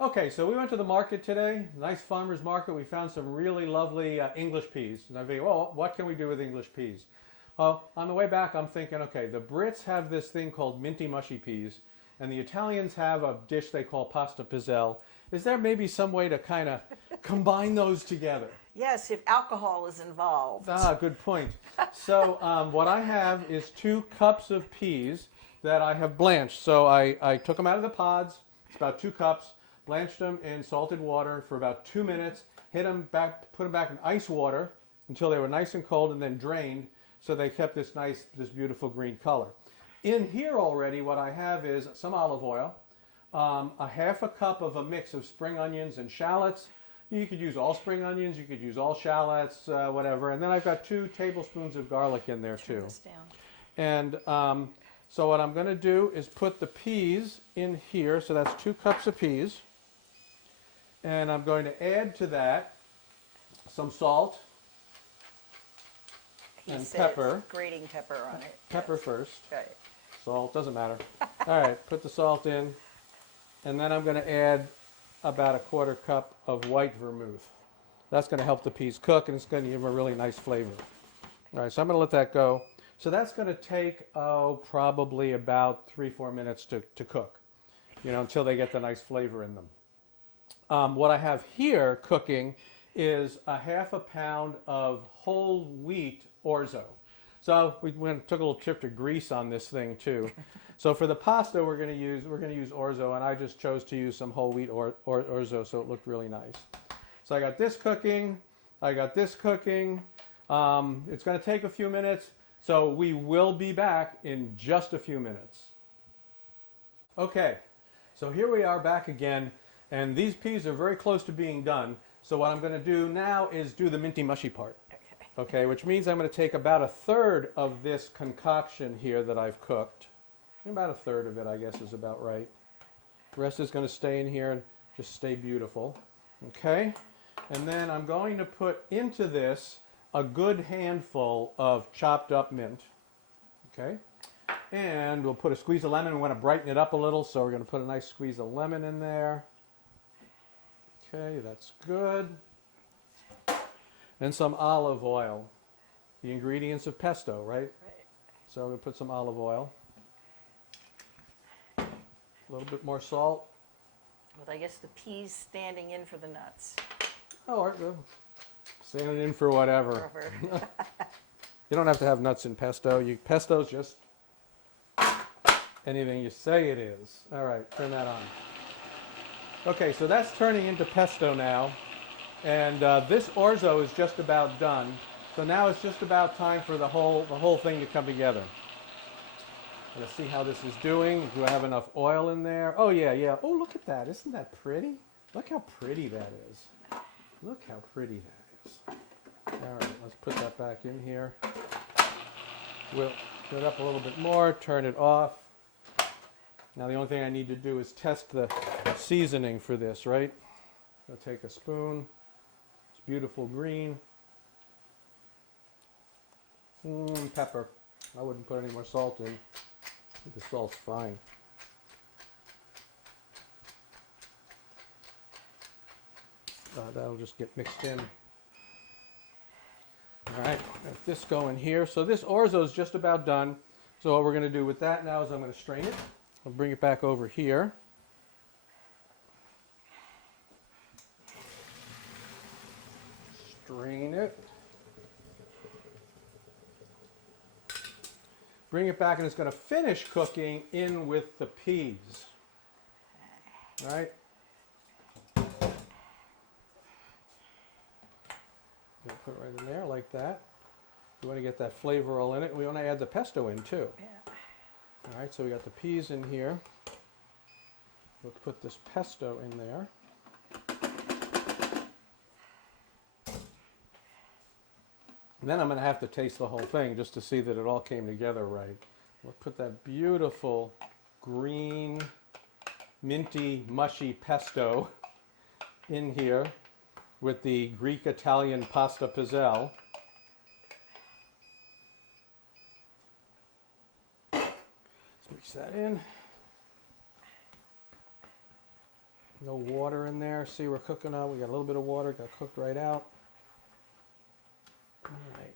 Okay, so we went to the market today, nice farmer's market. We found some really lovely English peas. And I figured, well, what can we do with English peas? Well, on the way back, I'm thinking, okay, the Brits have this thing called Minty Mushy Peas, and the Italians have a dish they call pasta piselli. Is there maybe some way to kind of combine those together? Yes, if alcohol is involved. Ah, good point. So what I have is 2 cups of peas that I have blanched. So I took them out of the pods. It's about 2 cups. Blanched them in salted water for about 2 minutes. Hit them back, put them back in ice water until they were nice and cold, and then drained. So they kept this beautiful green color. In here already, what I have is some olive oil, a half a cup of a mix of spring onions and shallots. You could use all spring onions, you could use all shallots, whatever. And then I've got 2 tablespoons of garlic in there too. Turn this down. And so what I'm going to do is put the peas in here. So that's 2 cups of peas. And I'm going to add to that some salt and pepper. Grating pepper on it. Pepper yes. first. Right. Salt, doesn't matter. All right, put the salt in. And then I'm going to add about a 1/4 cup of white vermouth. That's going to help the peas cook, and it's going to give them a really nice flavor. All right, so I'm going to let that go. So that's going to take, probably about 3-4 minutes to cook, until they get the nice flavor in them. What I have here cooking is a half a pound of whole wheat orzo. So we took a little trip to Greece on this thing too. So for the pasta we're going to use orzo, and I just chose to use some whole wheat orzo, so it looked really nice. So I got this cooking. I got this cooking. It's going to take a few minutes, so we will be back in just a few minutes. Okay, so here we are back again. And these peas are very close to being done. So what I'm going to do now is do the minty mushy part. Okay, which means I'm going to take about 1/3 of this concoction here that I've cooked. About 1/3 of it, I guess, is about right. The rest is going to stay in here and just stay beautiful. Okay, and then I'm going to put into this a good handful of chopped up mint. Okay, and we'll put a squeeze of lemon. We want to brighten it up a little, so we're going to put a nice squeeze of lemon in there. Okay, that's good. And some olive oil. The ingredients of pesto, right? Right. So I'm going to put some olive oil. A little bit more salt. But I guess the peas standing in for the nuts. Oh, all right, good. Standing in for whatever. You don't have to have nuts in pesto. Pesto's just anything you say it is. All right, turn that on. Okay, so that's turning into pesto now, and this orzo is just about done. So now it's just about time for the whole thing to come together. Let's see how this is doing. Do I have enough oil in there? Oh yeah. Oh, look at that! Isn't that pretty? Look how pretty that is. Look how pretty that is. All right, let's put that back in here. We'll put it up a little bit more. Turn it off. Now the only thing I need to do is test the seasoning for this, right? I'll take a spoon. It's beautiful green. Pepper. I wouldn't put any more salt in. The salt's fine. That'll just get mixed in. All right, got this going here. So this orzo is just about done. So what we're going to do with that now is I'm going to strain it. I'll bring it back over here. Strain it. Bring it back, and it's going to finish cooking in with the peas. All right. Put it right in there like that. We want to get that flavor all in it. We want to add the pesto in too. Yeah. All right, so we got the peas in here. We'll put this pesto in there. And then I'm going to have to taste the whole thing just to see that it all came together right. We'll put that beautiful green, minty, mushy pesto in here with the Greek-Italian pasta piselli. Let's mix that in. No water in there. See, we're cooking up. We got a little bit of water. Got cooked right out. All right.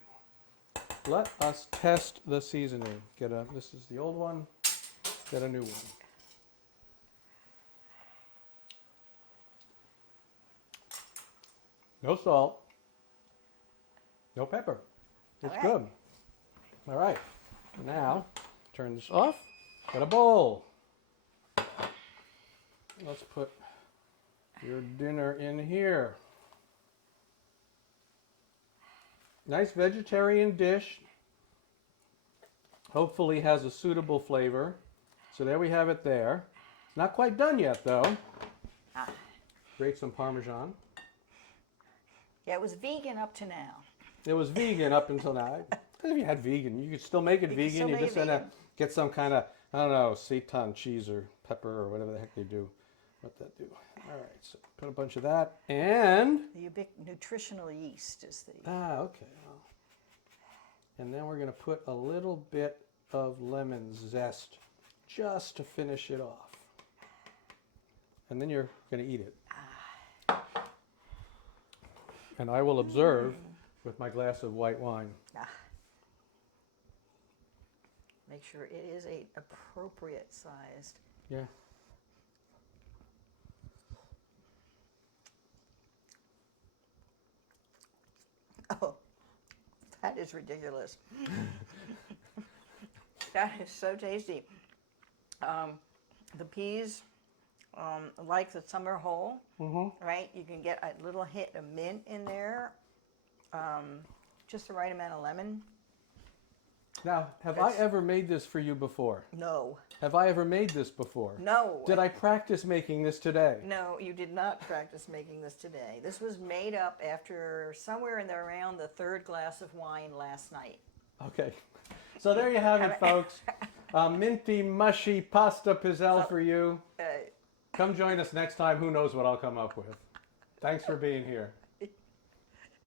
Let us test the seasoning. This is the old one. Get a new one. No salt. No pepper. It's All right. good. All right. Now, turn this off. Got a bowl. Let's put your dinner in here. Nice vegetarian dish. Hopefully has a suitable flavor. So there we have it there. Not quite done yet though. Grate some Parmesan. Yeah, it was vegan up to now. It was vegan up until now. If you had vegan, you could still make it You could vegan. still You make just it gotta vegan. get some kind of, I don't know, seitan cheese or pepper or whatever the heck they do. What that do? All right, so put a bunch of that and The nutritional yeast is the. okay. Well. And then we're gonna put a little bit of lemon zest just to finish it off. And then you're gonna eat it. And I will observe with my glass of white wine. Make sure it is a appropriate sized. Yeah. Oh, that is ridiculous. That is so tasty. The peas, like the summer whole, right? You can get a little hit of mint in there, just the right amount of lemon. Now, have I ever made this for you before? No. Have I ever made this before? No. Did I practice making this today? No, you did not practice making this today. This was made up after somewhere in there around the third glass of wine last night. Okay. So there you have it, folks. Minty Mushy Pasta Piselli for you. Come join us next time. Who knows what I'll come up with. Thanks for being here.